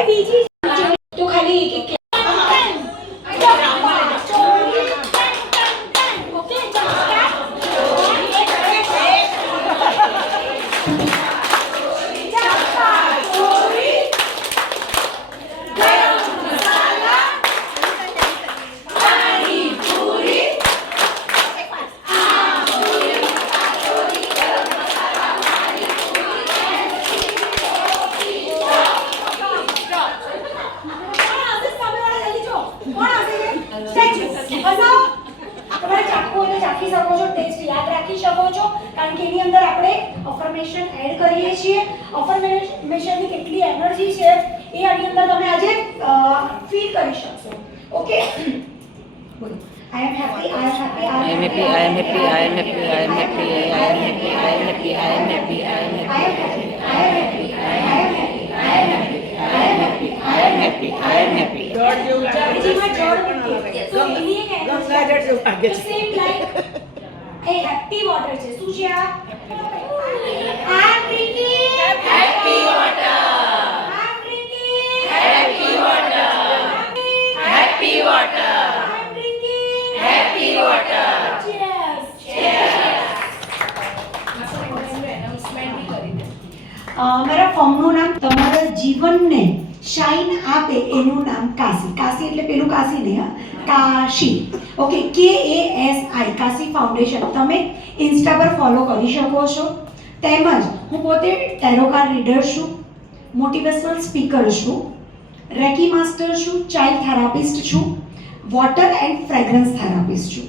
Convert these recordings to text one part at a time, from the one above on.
भाई बीजी तो खाली एक I am happy, I am happy, I am happy, I am happy, I am happy, I am happy, I am happy, I am happy, I am happy, I am happy, I am happy, I am happy, I am happy, I am happy, I am happy, I am happy, I am happy. So ini the same like a happy water છે શું છે આ I am drinking happy water. I am drinking happy water. Happy water. I am drinking happy water. Cheers. Cheers. મારા ફોર્મનું નામ તમારા જીવનને shine આપે એનું નામ કાશી. કાશી એટલે પેલું કાશી નહીં, હા, Kashi. Okay, KASI Kashi foundation તમે ઇન્સ્ટા પર ફોલો કરી શકો છો. તેમજ હું પોતે ટેરો કાર્ડ રીડર છું, મોટિવેશનલ સ્પીકર છું, રેકી માસ્ટર છું, ચાઇલ્ડ થેરાપિસ્ટ છું, વોટર એન્ડ ફ્રેગ્રન્સ થેરાપિસ્ટ છું.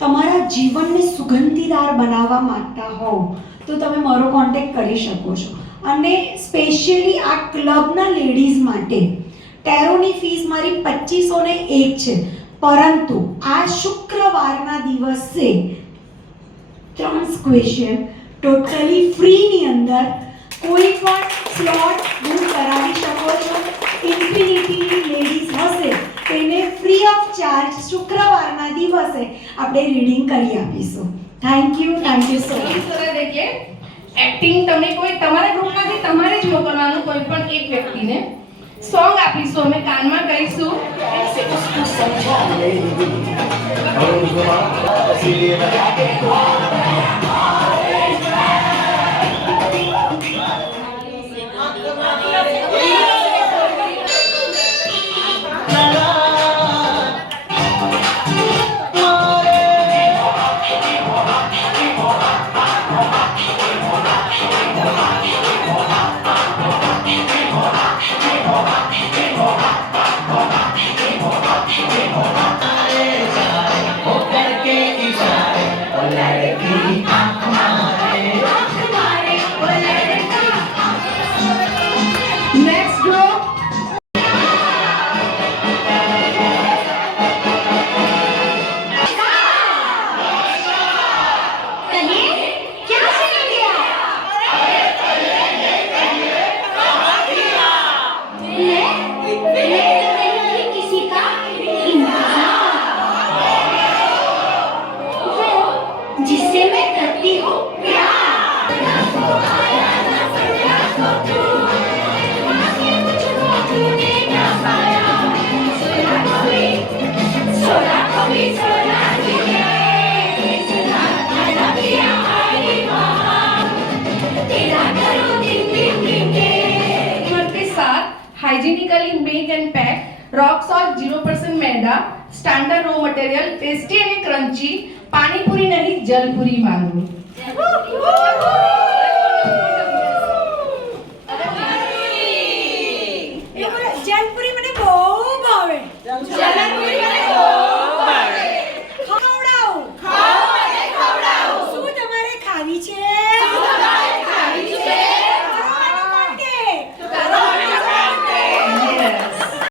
તમારા જીવનને સુગંધીદાર બનાવવા માંગતા હોવ તો તમે મારો કોન્ટેક્ટ કરી શકો છો. અને સ્પેશિયલી આ ક્લબના લેડીઝ માટે ટેરોની ફીસ મારી 2501 છે, પરંતુ આ શુક્રવારના દિવસે 3 ક્વેશ્ચન ટોટલી ફ્રીની અંદર કોઈ પણ સ્લોટ બુક કરાવી શકો છો. ઇન્ફિનિટીની લેડીઝ હશે તેને ફ્રી ઓફ ચાર્જ શુક્રવારના દિવસે આપણે રીડિંગ કરી આપીશું. Thank you so much. Acting તમને કોઈ તમારા ગ્રુપમાંથી તમારે જ મોકલવાનું કોઈ પણ એક વ્યક્તિને. સોંગ આપીશું અમે કાનમાં કહીશું. Hygienically make and pack, rock salt 0% maida, standard raw material, tasty and crunchy, पानी पूरी नहीं जल पूरी मांगो. જલપુરી મને બહુ ભાવે. જલપુરી